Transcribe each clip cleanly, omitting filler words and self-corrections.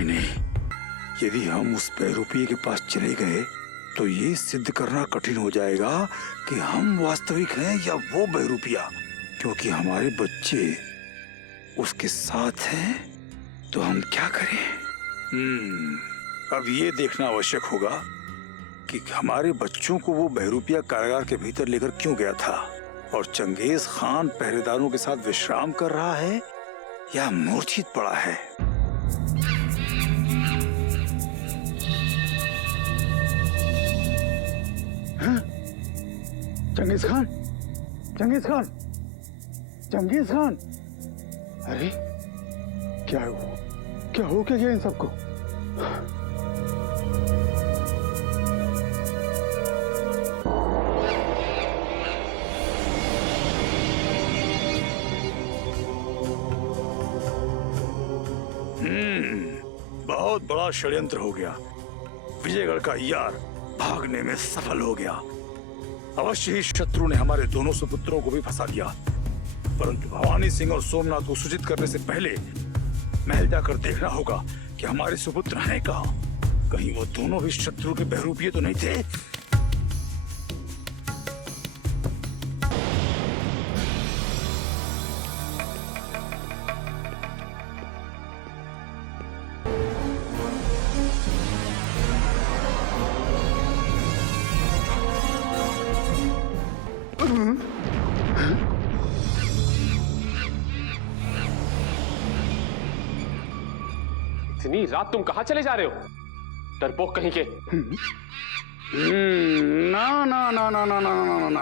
नहीं नहीं, यदि हम उस बहरूपिये के पास चले गए तो ये सिद्ध करना कठिन हो जाएगा कि हम वास्तविक हैं या वो बहरूपिया, क्योंकि हमारे बच्चे उसके साथ हैं। तो हम क्या करें? अब ये देखना आवश्यक होगा कि हमारे बच्चों को वो बहरूपिया कारागार के भीतर लेकर क्यों गया था, और चंगेज खान पहरेदारों के साथ विश्राम कर रहा है या मूर्छित पड़ा है। चंगेज खान, चंगेज खान, चंगेज खान! अरे क्या हो क्या गया इन सबको? बहुत बड़ा षड्यंत्र हो गया। विजयगढ़ का यार भागने में सफल हो गया। अवश्य ही शत्रु ने हमारे दोनों सुपुत्रों को भी फंसा दिया, परंतु भवानी सिंह और सोमनाथ को सूचित करने से पहले महल जाकर देखना होगा कि हमारे सुपुत्र हैं कहाँ। कहीं वो दोनों भी शत्रु के बहरूपिये तो नहीं थे। इतनी रात तुम कहां चले जा रहे हो, डरपोक कहीं के? ना ना ना ना ना ना ना ना,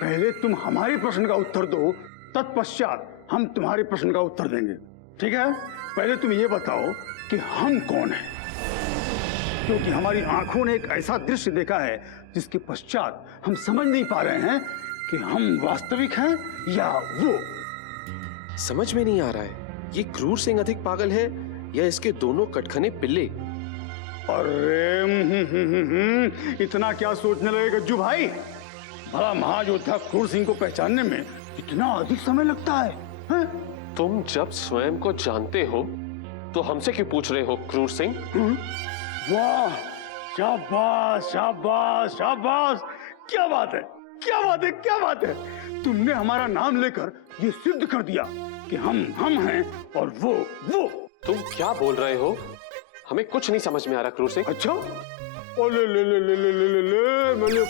पहले तुम हमारे प्रश्न का उत्तर दो, तत्पश्चात हम तुम्हारे प्रश्न का उत्तर देंगे। ठीक है? पहले तुम ये बताओ कि हम कौन हैं, क्योंकि हमारी आंखों ने एक ऐसा दृश्य देखा है जिसके पश्चात हम समझ नहीं पा रहे हैं कि हम वास्तविक हैं या वो। समझ में नहीं आ रहा है, ये क्रूर सिंह अधिक पागल है या इसके दोनों कटखने पिल्ले? अरे इतना क्या सोचने लगे गज्जू भाई? भला महायोद्धा क्रूर सिंह को पहचानने में इतना अधिक समय लगता है? तुम जब स्वयं को जानते हो तो हमसे क्यों पूछ रहे हो क्रूर सिंह? वाह, शाबाश शाबाश शाबाश! क्या बात है, क्या बात है, क्या बात है! तुमने हमारा नाम लेकर ये सिद्ध कर दिया कि हम हैं और वो। तुम क्या बोल रहे हो? हमें कुछ नहीं समझ में आ रहा क्रूर सिंह। अच्छा, ओले ले ले ले ले ले ले ले, मैंने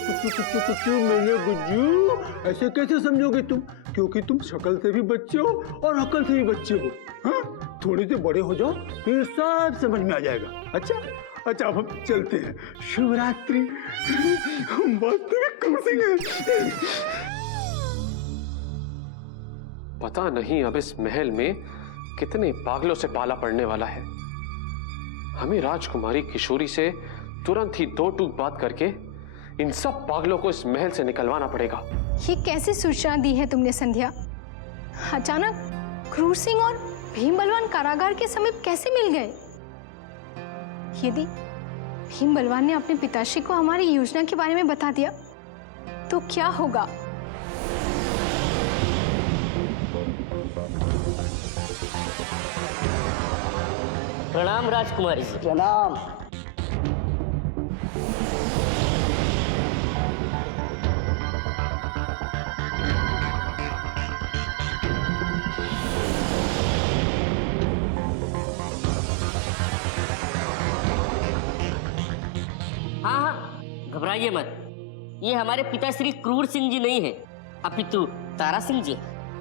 गुज्जू, ऐसे कैसे समझोगे तुम? क्योंकि तुम शक्ल से भी बच्चे हो और अकल से भी बच्चे हो। हाँ, थोड़ी देर बड़े हो जाओ फिर सब समझ में आ जाएगा। अच्छा अच्छा, अब हम चलते हैं। शुभ रात्रि। हम वास्तविक क्रूर सिंह हैं। पता नहीं अब इस महल में कितने पागलों से पाला पड़ने वाला है। हमें राजकुमारी किशोरी से तुरंत ही दो टूक बात करके इन सब पागलों को इस महल से निकलवाना पड़ेगा। ये कैसी सूचना दी है तुमने संध्या? अचानक क्रूर सिंह और भीम बलवान कारागार के समीप कैसे मिल गए? यदि भीम बलवान ने अपने पिताश्री को हमारी योजना के बारे में बता दिया तो क्या होगा? प्रणाम राजकुमारी जी। प्रणाम। हाँ, घबराइए मत। ये हमारे पिताश्री क्रूर सिंह जी नहीं है, अपितु तारा सिंह जी।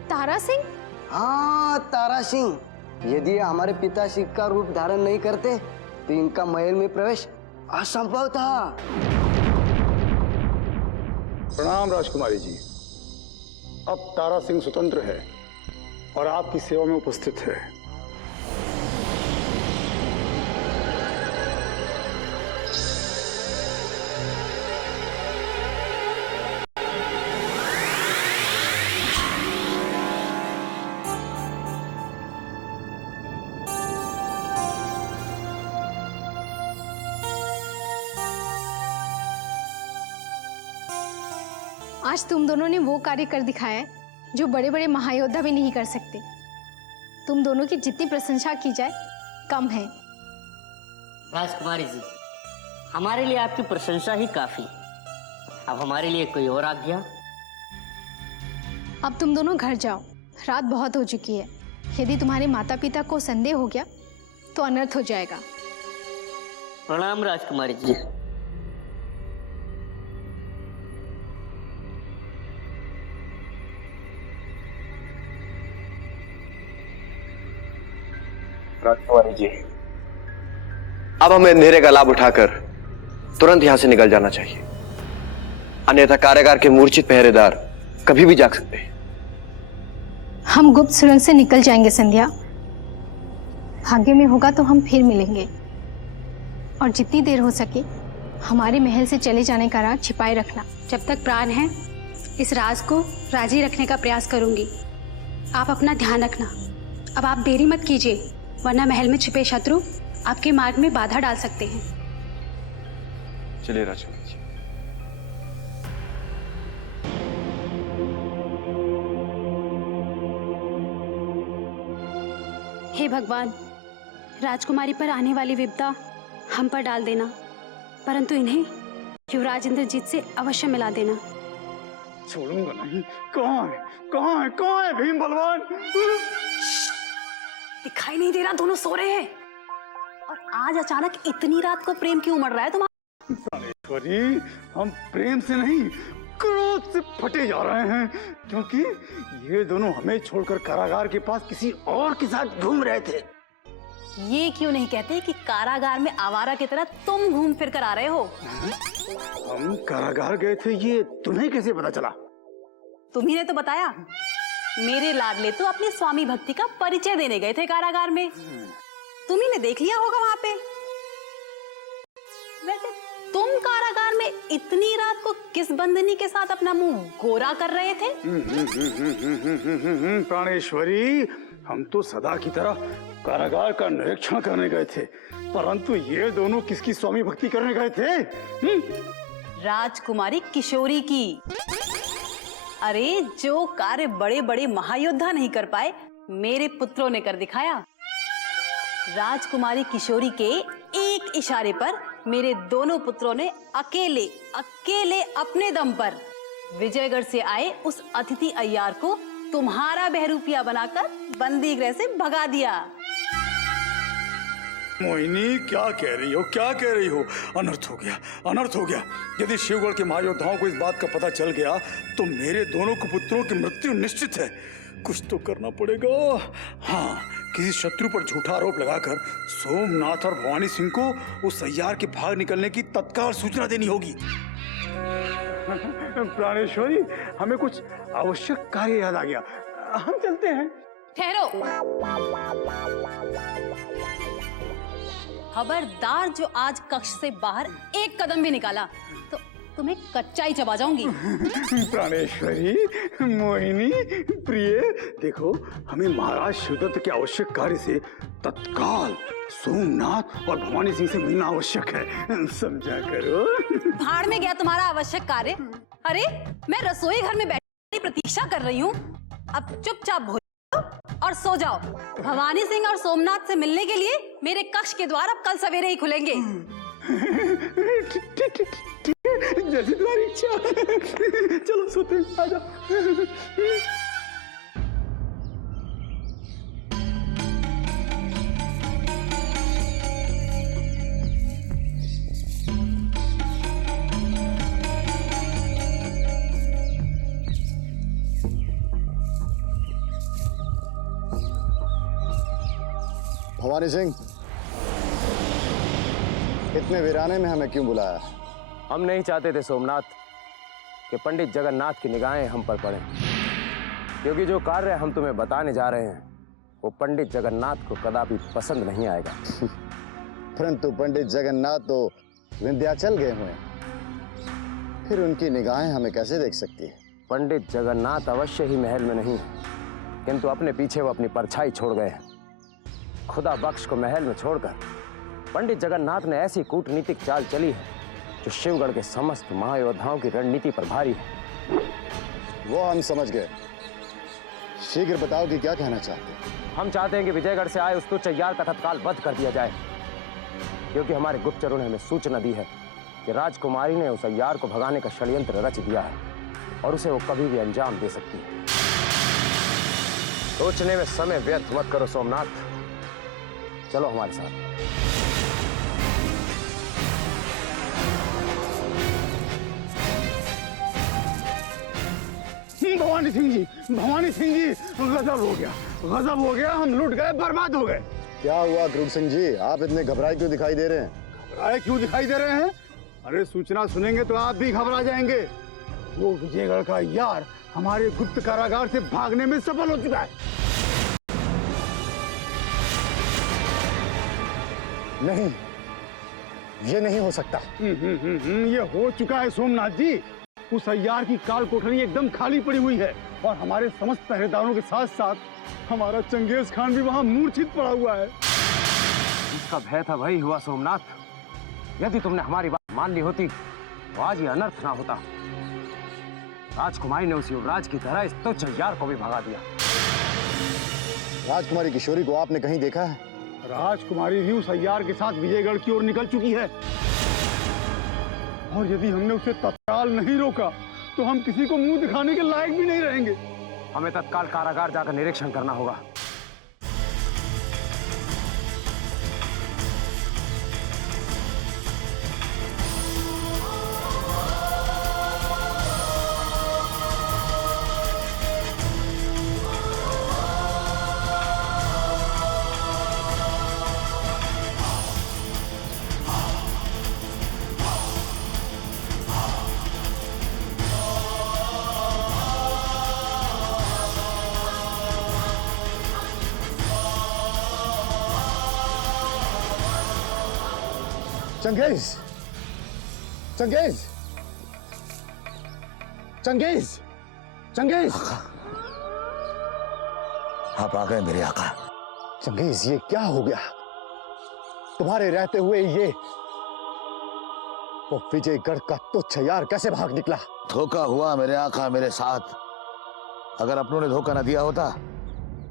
तारा सिंह? हाँ, तारा सिंह। यदि ये हमारे पिताश्री का रूप धारण नहीं करते तो इनका महल में प्रवेश असंभव था। प्रणाम राजकुमारी जी। अब तारा सिंह स्वतंत्र है और आपकी सेवा में उपस्थित है। आज तुम दोनों ने वो कार्य कर दिखाया है जो बड़े बड़े महायोद्धा भी नहीं कर सकते। तुम दोनों की जितनी प्रशंसा की जाए कम है। राजकुमारी जी, हमारे लिए आपकी प्रशंसा ही काफी। अब हमारे लिए कोई और आज्ञा? अब तुम दोनों घर जाओ, रात बहुत हो चुकी है। यदि तुम्हारे माता पिता को संदेह हो गया तो अनर्थ हो जाएगा। प्रणाम राजकुमारी जी। राजकुमारी जी, अब हमें अंधेरे का लाभ उठाकर तुरंत यहां से निकल जाना चाहिए, अन्यथा कारागार के मूर्छित पहरेदार कभी भी जाग सकते हैं। हम गुप्त सुरंग से निकल जाएंगे संध्या। भाग्य में होगा तो हम फिर मिलेंगे, और जितनी देर हो सके हमारे महल से चले जाने का राज छिपाए रखना। जब तक प्राण है इस राज को राजी रखने का प्रयास करूंगी। आप अपना ध्यान रखना। अब आप देरी मत कीजिए, वरना महल में छिपे शत्रु आपके मार्ग में बाधा डाल सकते हैं। चलिए राजकुमारी जी। हे भगवान, राजकुमारी पर आने वाली विपदा हम पर डाल देना, परंतु इन्हें युवराज इंद्रजीत से अवश्य मिला देना। छोड़ूंगा नहीं। कहाँ है, कहाँ है, कहाँ है भीम बलवान? दिखाई नहीं दे रहा, दोनों सो रहे हैं। और आज अचानक इतनी रात को प्रेम क्यों उमड़ रहा है तुम्हारा? प्राणेश्वरी, हम प्रेम से नहीं क्रोध से फटे जा रहे हैं, क्योंकि ये दोनों हमें छोड़कर कारागार के पास किसी और के साथ घूम रहे थे। ये क्यों नहीं कहते कि कारागार में आवारा की तरह तुम घूम फिर कर आ रहे हो? हम कारागार गए थे, ये तुम्हें कैसे पता चला? तुम्ही ने तो बताया। मेरे लाडले तो अपनी स्वामी भक्ति का परिचय देने गए थे कारागार में, तुम्ही ने देख लिया होगा वहां पे। वैसे तुम कारागार में इतनी रात को किस बंदनी के साथ अपना मुंह गोरा कर रहे थे? प्राणेश्वरी, हम तो सदा की तरह कारागार का निरीक्षण करने गए थे, परंतु ये दोनों किसकी स्वामी भक्ति करने गए थे? राजकुमारी किशोरी की। अरे जो कार्य बड़े बड़े महायोद्धा नहीं कर पाए, मेरे पुत्रों ने कर दिखाया। राजकुमारी किशोरी के एक इशारे पर मेरे दोनों पुत्रों ने अकेले अकेले अपने दम पर विजयगढ़ से आए उस अतिथि अय्यार को तुम्हारा बहरूपिया बनाकर बंदी गृह से भगा दिया। मोहिनी, क्या कह रही हो, क्या कह रही हो? अनर्थ हो गया, अनर्थ हो गया। यदि शिवगढ़ के महायोद्धाओं को इस बात का पता चल गया तो मेरे दोनों कुपुत्रों की मृत्यु निश्चित है। कुछ तो करना पड़ेगा। हाँ, किसी शत्रु पर झूठा आरोप लगाकर सोमनाथ और भवानी सिंह को उस अय्यार के भाग निकलने की तत्काल सूचना देनी होगी। प्राणेश्वरी, हमें कुछ आवश्यक कार्य याद आ गया, हम चलते हैं। ठहरो। खबरदार जो आज कक्ष से बाहर एक कदम भी निकाला तो तुम्हें कच्चा ही चबा जाऊंगी। प्राणेश्वरी, मोहिनी, प्रिय, देखो, हमें महाराज शिवदत्त के आवश्यक कार्य से तत्काल सोमनाथ और भवानी सिंह से मिलना आवश्यक है, समझा करो। भाड़ में गया तुम्हारा आवश्यक कार्य। अरे मैं रसोई घर में बैठी प्रतीक्षा कर रही हूँ, अब चुपचाप भोजन और सो जाओ। भवानी सिंह और सोमनाथ से मिलने के लिए मेरे कक्ष के द्वार अब कल सवेरे ही खुलेंगे। जैसी तुम्हारी इच्छा। चलो सोते हैं, आ जाओ। भवानी सिंह, इतने वीराने में हमें क्यों बुलाया? हम नहीं चाहते थे सोमनाथ कि पंडित जगन्नाथ की निगाहें हम पर पड़ें, क्योंकि जो कार्य हम तुम्हें बताने जा रहे हैं वो पंडित जगन्नाथ को कदापि पसंद नहीं आएगा। परंतु पंडित जगन्नाथ तो विंध्याचल गए हुए हैं, फिर उनकी निगाहें हमें कैसे देख सकती है? पंडित जगन्नाथ अवश्य ही महल में नहीं, किंतु अपने पीछे वो अपनी परछाई छोड़ गए हैं। खुदा बख्श को महल में छोड़कर पंडित जगन्नाथ ने ऐसी कूटनीतिक चाल चली है जो शिवगढ़ के समस्त महायोद्धाओं की रणनीति पर भारी है। वो हम समझ गए, शीघ्र बताओ कि क्या कहना चाहते हैं? हम चाहते हैं कि विजयगढ़ से आए उस तुच्छ अय्यार का तत्काल वध कर दिया जाए। क्योंकि हमारे गुप्तचरों ने हमें सूचना दी है कि राजकुमारी ने उस अय्यार को भगाने का षड्यंत्र रच दिया है और उसे वो कभी भी अंजाम दे सकती है। सोचने में समय व्यर्थ मत करो सोमनाथ, चलो हमारे साथ। भवानी सिंह जी, भवानी सिंह जी, गजब हो गया, गजब हो गया। हम लूट गए, बर्बाद हो गए। क्या हुआ क्रूर सिंह जी, आप इतने घबराए क्यों दिखाई दे रहे हैं? घबराए क्यों दिखाई दे रहे हैं? अरे सूचना सुनेंगे तो आप भी घबरा जाएंगे। वो विजयगढ़ का यार हमारे गुप्त कारागार से भागने में सफल हो चुका है। नहीं, ये नहीं हो सकता। ये हो चुका है सोमनाथ जी। उस अय्यार की काल कोठरी एकदम खाली पड़ी हुई है और हमारे समस्त पहरेदारों के साथ साथ हमारा चंगेज खान भी वहां मूर्छित पड़ा हुआ है। उसका भय था वही हुआ सोमनाथ। यदि तुमने हमारी बात मान ली होती तो आज ये अनर्थ ना होता। राजकुमारी ने उस युवराज की तरह इस तुच्छ अय्यार को भी भगा दिया। राजकुमारी किशोरी को आपने कहीं देखा है? राजकुमारी भी उस अय्यार के साथ विजयगढ़ की ओर निकल चुकी है और यदि हमने उसे तत्काल नहीं रोका तो हम किसी को मुंह दिखाने के लायक भी नहीं रहेंगे। हमें तत्काल कारागार जाकर निरीक्षण करना होगा। चंगेज, चंगेज, चंगेज, चंगेज! आप आ गए मेरे आका। चंगेज, ये क्या हो गया? तुम्हारे रहते हुए ये वो विजयगढ़ का तुच्छ यार कैसे भाग निकला? धोखा हुआ मेरे आका मेरे साथ। अगर अपनों ने धोखा न दिया होता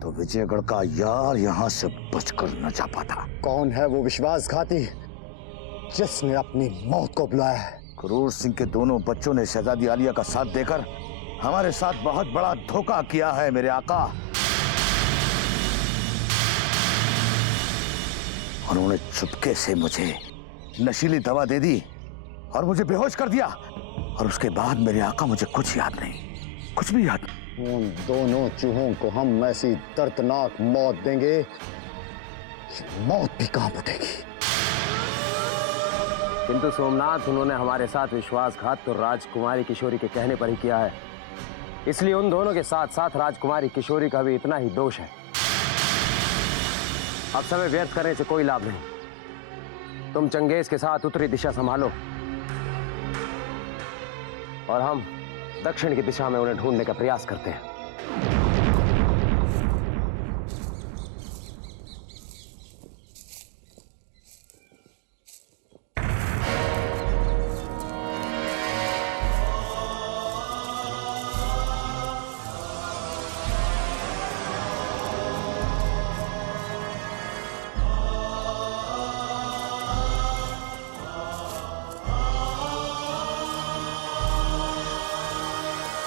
तो विजयगढ़ का यार यहाँ से बचकर न जा पाता। कौन है वो विश्वासघाती जिसने अपनी मौत को बुलाया है? क्रूर सिंह के दोनों बच्चों ने शहजादी आलिया का साथ देकर हमारे साथ बहुत बड़ा धोखा किया है मेरे आका। उन्होंने चुपके से मुझे नशीली दवा दे दी और मुझे बेहोश कर दिया और उसके बाद मेरे आका मुझे कुछ याद नहीं, कुछ भी याद नहीं। उन दोनों चूहों को हम ऐसी दर्दनाक मौत देंगे कि मौत भी कांप उठेगी। किंतु सोमनाथ, उन्होंने हमारे साथ विश्वासघात तो राजकुमारी किशोरी के कहने पर ही किया है, इसलिए उन दोनों के साथ साथ राजकुमारी किशोरी का भी इतना ही दोष है। अब समय व्यर्थ करने से कोई लाभ नहीं। तुम चंगेज के साथ उत्तरी दिशा संभालो और हम दक्षिण की दिशा में उन्हें ढूंढने का प्रयास करते हैं।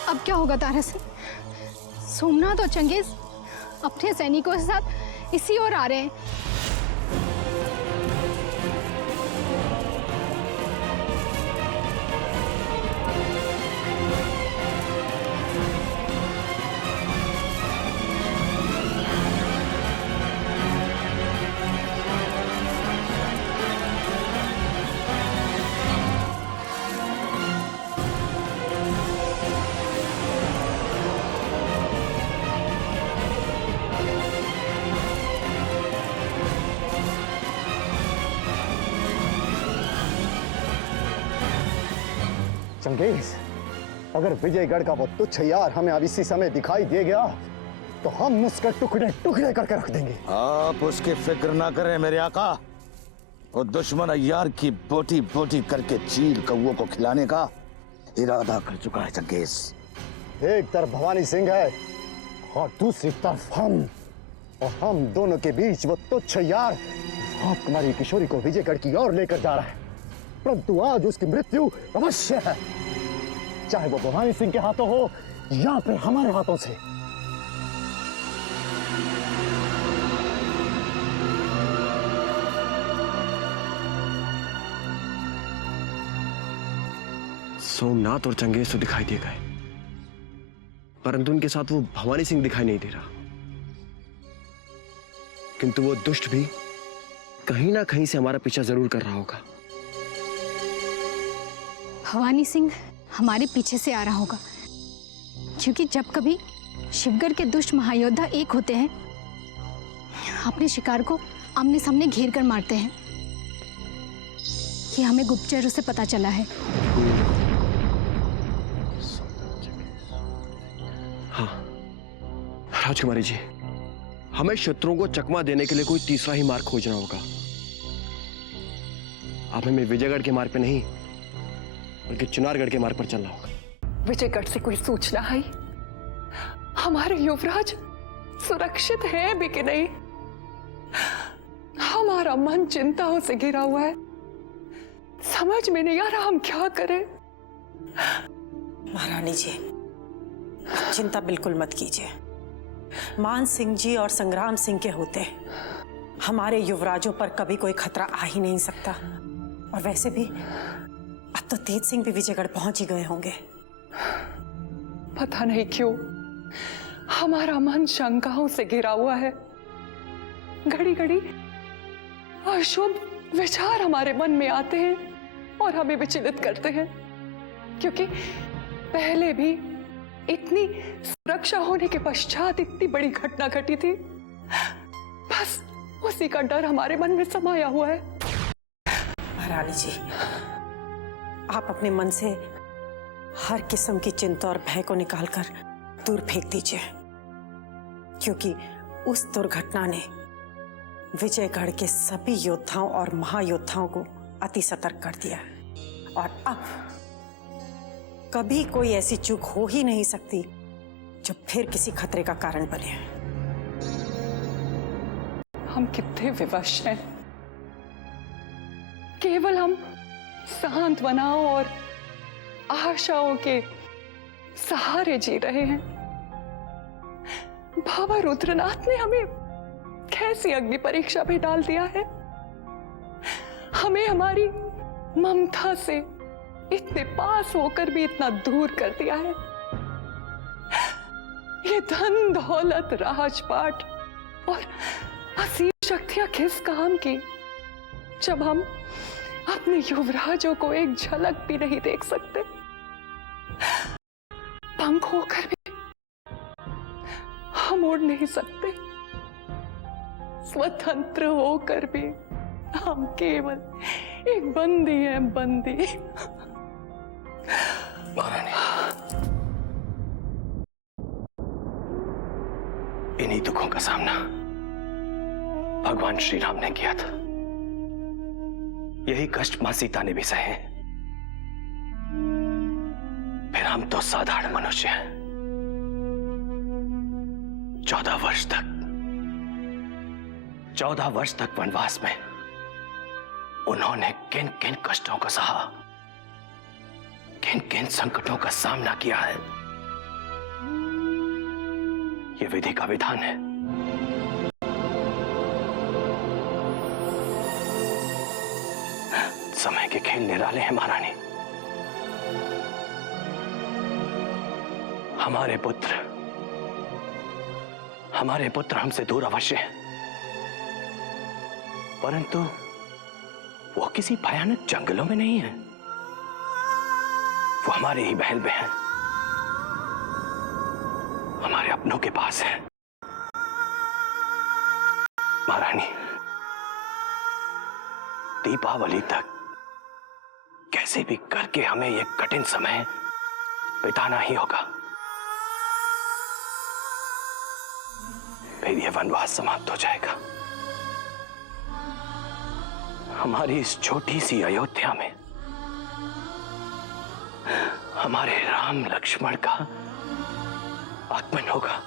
अब क्या होगा तारा सिंह? सोमनाथ और चंगेज अपने सैनिकों के साथ इसी ओर आ रहे हैं। चंगेज, अगर विजयगढ़ का वो तुच्छ यार हमें अब इसी समय दिखाई दे गया तो हम उसके टुकड़े टुकड़े करके रख देंगे। आप उसकी फिक्र ना करें मेरे आका। वो दुश्मन अय्यार की बोटी बोटी करके चील कौओं को खिलाने का इरादा कर चुका है चंगेज। एक तरफ भवानी सिंह है और दूसरी तरफ हम, और हम दोनों के बीच वो तुच्छ यार राजकुमारी किशोरी को विजयगढ़ की ओर लेकर जा रहा है, परंतु आज उसकी मृत्यु अवश्य है, चाहे वो भवानी सिंह के हाथों हो या फिर हमारे हाथों से। सोमनाथ और चंगेज तो दिखाई दे गए, परंतु उनके साथ वो भवानी सिंह दिखाई नहीं दे रहा। किंतु वो दुष्ट भी कहीं ना कहीं से हमारा पीछा जरूर कर रहा होगा। भवानी सिंह हमारे पीछे से आ रहा होगा, क्योंकि जब कभी शिवगढ़ के दुष्ट महायोद्धा एक होते हैं, अपने शिकार को आमने सामने घेर कर मारते हैं। ये हमें गुप्तचरों से पता चला है। हाँ राजकुमारी जी, हमें शत्रुओं को चकमा देने के लिए कोई तीसरा ही मार्ग खोजना होगा। अब हमें विजयगढ़ के मार्ग पे नहीं बल्कि चुनारगढ़ के मार्ग पर चलना होगा। विजयगढ़ से कोई सूचना आई? हमारे युवराज सुरक्षित है भी कि नहीं? हमारा मन चिंताओं से घिरा हुआ है, समझ में नहीं आ रहा हम क्या करें। महारानी जी, चिंता बिल्कुल मत कीजिए। मान सिंह जी और संग्राम सिंह के होते हमारे युवराजों पर कभी कोई खतरा आ ही नहीं सकता। और वैसे भी अब तो तेज सिंह भी विजयगढ़ पहुंच ही गए होंगे। पता नहीं क्यों हमारा मन शंकाओं से घिरा हुआ है। घड़ी घड़ी अशुभ विचार हमारे मन में आते हैं और हमें विचलित करते हैं, क्योंकि पहले भी इतनी सुरक्षा होने के पश्चात इतनी बड़ी घटना घटी थी। बस उसी का डर हमारे मन में समाया हुआ है। महारानी जी, आप अपने मन से हर किस्म की चिंता और भय को निकालकर दूर फेंक दीजिए, क्योंकि उस दुर्घटना ने विजयगढ़ के सभी योद्धाओं और महायोद्धाओं को अति सतर्क कर दिया। और अब कभी कोई ऐसी चूक हो ही नहीं सकती जो फिर किसी खतरे का कारण बने। हम कितने विवश हैं, केवल हम सांत्वनाओं और आशाओं के सहारे जी रहे हैं। बाबा रुद्रनाथ ने हमें कैसी अग्नि परीक्षा में डाल दिया है। हमें हमारी ममता से इतने पास होकर भी इतना दूर कर दिया है। ये धन दौलत राजपाट और असीम शक्तियां किस काम की, जब हम अपने युवराजों को एक झलक भी नहीं देख सकते। पंख होकर भी हम उड़ नहीं सकते, स्वतंत्र होकर भी हम केवल एक बंदी हैं, बंदी। महारानी, इन्हीं दुखों का सामना भगवान श्री राम ने किया था। यही कष्ट मां सीता ने भी सहे। फिर हम तो साधारण मनुष्य हैं। 14 वर्ष तक वनवास में उन्होंने किन किन कष्टों को सहा, किन किन संकटों का सामना किया है, यह विधि का विधान है। समय के खेल निराले हैं महारानी। हमारे पुत्र हमसे दूर अवश्य हैं, परंतु वो किसी भयानक जंगलों में नहीं है। वो हमारे ही महल में है, हमारे अपनों के पास है। महारानी, दीपावली तक कैसे भी करके हमें यह कठिन समय बिताना ही होगा। फिर यह वनवास समाप्त हो जाएगा। हमारी इस छोटी सी अयोध्या में हमारे राम लक्ष्मण का आगमन होगा।